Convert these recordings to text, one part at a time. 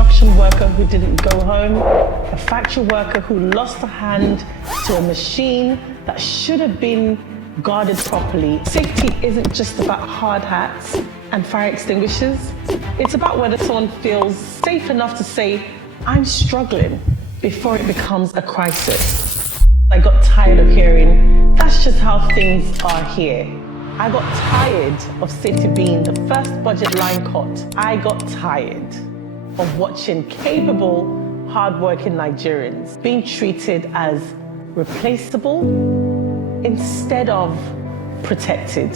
construction worker who didn't go home, a factory worker who lost a hand to a machine that should have been guarded properly. Safety isn't just about hard hats and fire extinguishers. It's about whether someone feels safe enough to say, I'm struggling, before it becomes a crisis. I got tired of hearing, that's just how things are here. I got tired of safety being the first budget line cut. I got tired of watching capable, hardworking Nigerians being treated as replaceable instead of protected.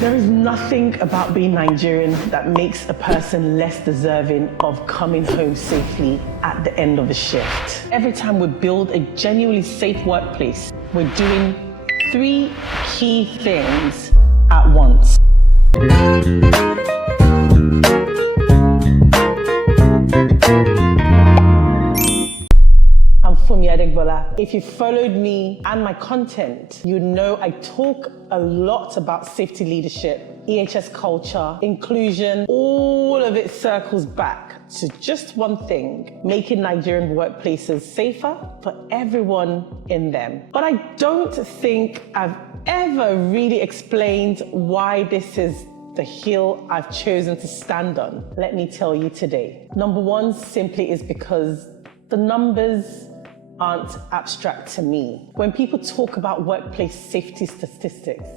There is nothing about being Nigerian that makes a person less deserving of coming home safely at the end of a shift. Every time we build a genuinely safe workplace, we're doing 3 key things at once. I'm Funmi Adegbola. If you followed me and my content, you know I talk a lot about safety leadership, EHS culture, inclusion. All of it circles back to just one thing: making Nigerian workplaces safer for everyone in them. But I don't think I've ever really explained why this is the hill I've chosen to stand on. Let me tell you today. Number one simply is because the numbers aren't abstract to me. When people talk about workplace safety statistics,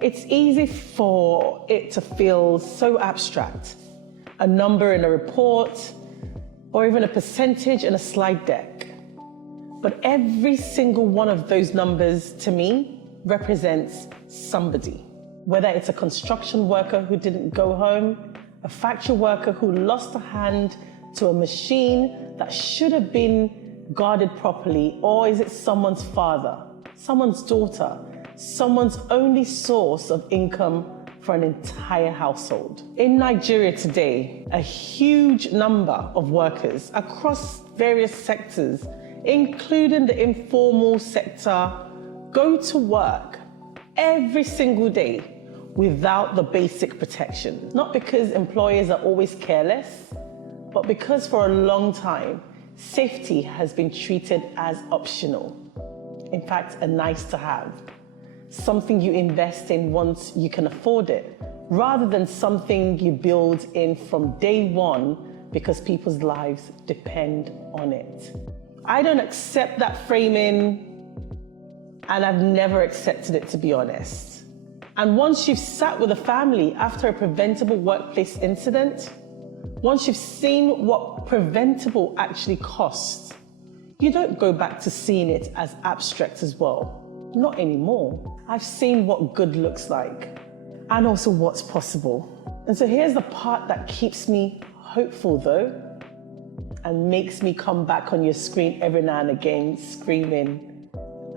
it's easy for it to feel so abstract. A number in a report, or even a percentage in a slide deck. But every single one of those numbers, to me, represents somebody. Whether it's a construction worker who didn't go home, a factory worker who lost a hand to a machine that should have been guarded properly, or is it someone's father, someone's daughter, someone's only source of income for an entire household? In Nigeria today, a huge number of workers across various sectors, including the informal sector, go to work every single day without the basic protection. Not because employers are always careless, but because for a long time, safety has been treated as optional. In fact, a nice to have. Something you invest in once you can afford it, rather than something you build in from day one because people's lives depend on it. I don't accept that framing, and I've never accepted it, to be honest. And once you've sat with a family after a preventable workplace incident, once you've seen what preventable actually costs, you don't go back to seeing it as abstract as well. Not anymore. I've seen what good looks like and also what's possible. And so here's the part that keeps me hopeful though, and makes me come back on your screen every now and again screaming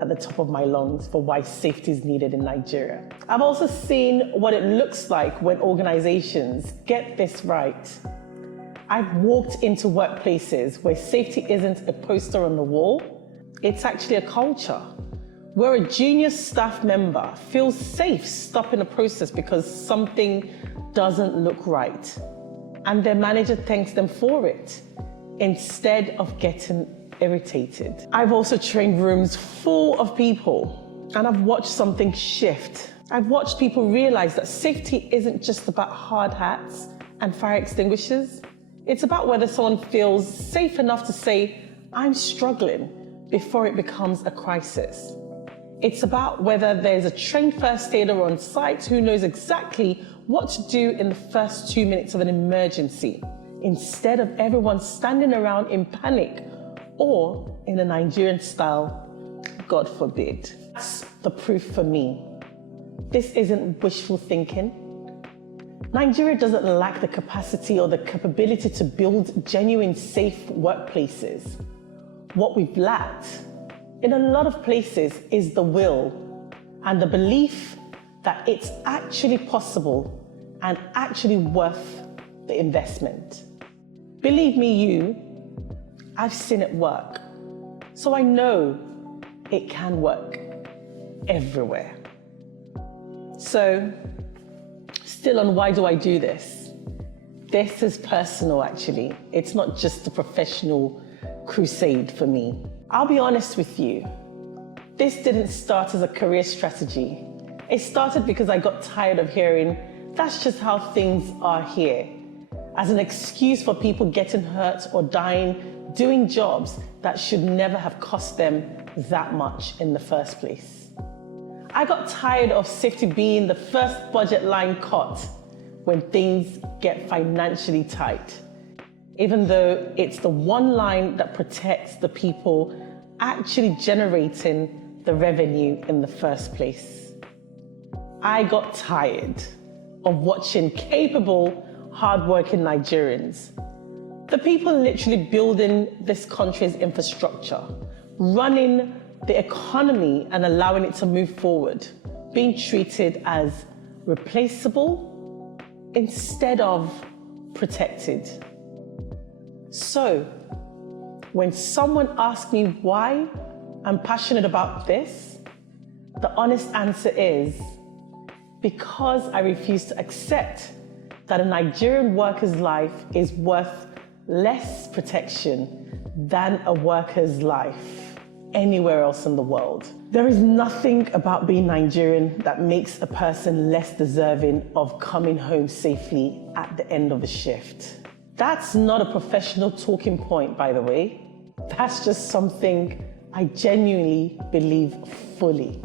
at the top of my lungs for why safety is needed in Nigeria. I've also seen what it looks like when organizations get this right. I've walked into workplaces where safety isn't a poster on the wall, it's actually a culture, where a junior staff member feels safe stopping a process because something doesn't look right, and their manager thanks them for it, instead of getting irritated. I've also trained rooms full of people, and I've watched something shift. I've watched people realize that safety isn't just about hard hats and fire extinguishers. It's about whether someone feels safe enough to say, I'm struggling, before it becomes a crisis. It's about whether there's a trained first aider on site who knows exactly what to do in the first 2 minutes of an emergency, instead of everyone standing around in panic, or in a Nigerian style, God forbid. That's the proof for me. This isn't wishful thinking. Nigeria doesn't lack the capacity or the capability to build genuine safe workplaces. What we've lacked in a lot of places is the will and the belief that it's actually possible and actually worth the investment. Believe me, I've seen it work, so I know it can work everywhere. So, still on why do I do this? This is personal, actually. It's not just a professional crusade for me. I'll be honest with you. This didn't start as a career strategy. It started because I got tired of hearing, that's just how things are here, as an excuse for people getting hurt or dying, doing jobs that should never have cost them that much in the first place. I got tired of safety being the first budget line cut when things get financially tight, even though it's the one line that protects the people actually generating the revenue in the first place. I got tired of watching capable, hardworking Nigerians, the people literally building this country's infrastructure, running the economy and allowing it to move forward, being treated as replaceable instead of protected. So, when someone asks me why I'm passionate about this, the honest answer is because I refuse to accept that a Nigerian worker's life is worth less protection than a worker's life anywhere else in the world. There is nothing about being Nigerian that makes a person less deserving of coming home safely at the end of a shift. That's not a professional talking point, by the way. That's just something I genuinely believe fully.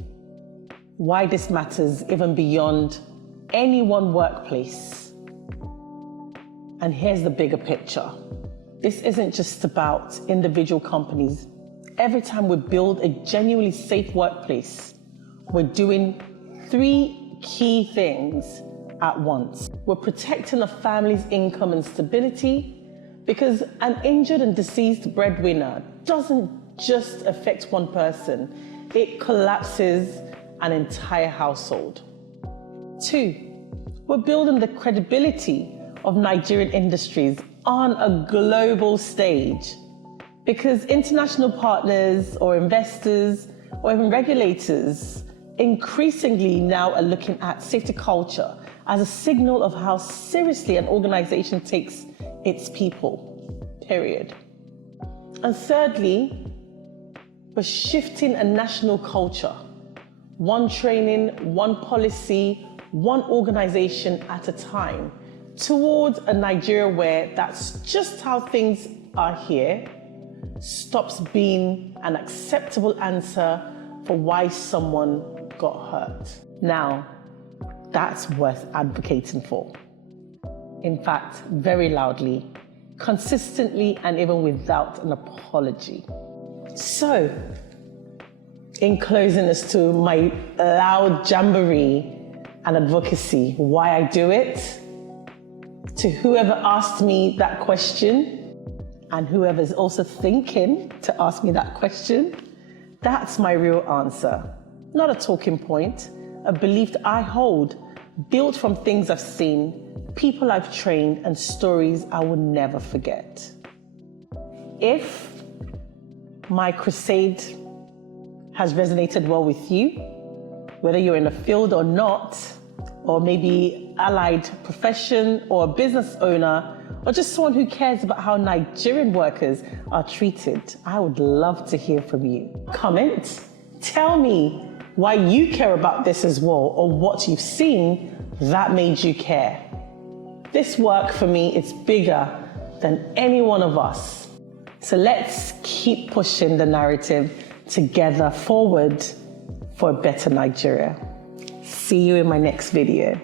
Why this matters even beyond any one workplace. And here's the bigger picture. This isn't just about individual companies. Every time we build a genuinely safe workplace, we're doing 3 key things at once. We're protecting a family's income and stability, because an injured and deceased breadwinner doesn't just affect one person, it collapses an entire household. 2, we're building the credibility of Nigerian industries on a global stage, because international partners or investors or even regulators increasingly now are looking at safety culture as a signal of how seriously an organization takes its people, period. And thirdly, we're shifting a national culture. One training, one policy, one organization at a time, towards a Nigeria where that's just how things are here, stops being an acceptable answer for why someone got hurt. Now, that's worth advocating for. In fact, very loudly, consistently, and even without an apology. So, in closing as to my loud jamboree and advocacy, why I do it, to whoever asked me that question, and whoever's also thinking to ask me that question, that's my real answer. Not a talking point, a belief that I hold, built from things I've seen, people I've trained, and stories I will never forget. If my crusade has resonated well with you, whether you're in the field or not, or maybe allied profession or a business owner, or just someone who cares about how Nigerian workers are treated, I would love to hear from you. Comment, tell me why you care about this as well, or what you've seen that made you care. This work for me is bigger than any one of us. So let's keep pushing the narrative together forward for a better Nigeria. See you in my next video.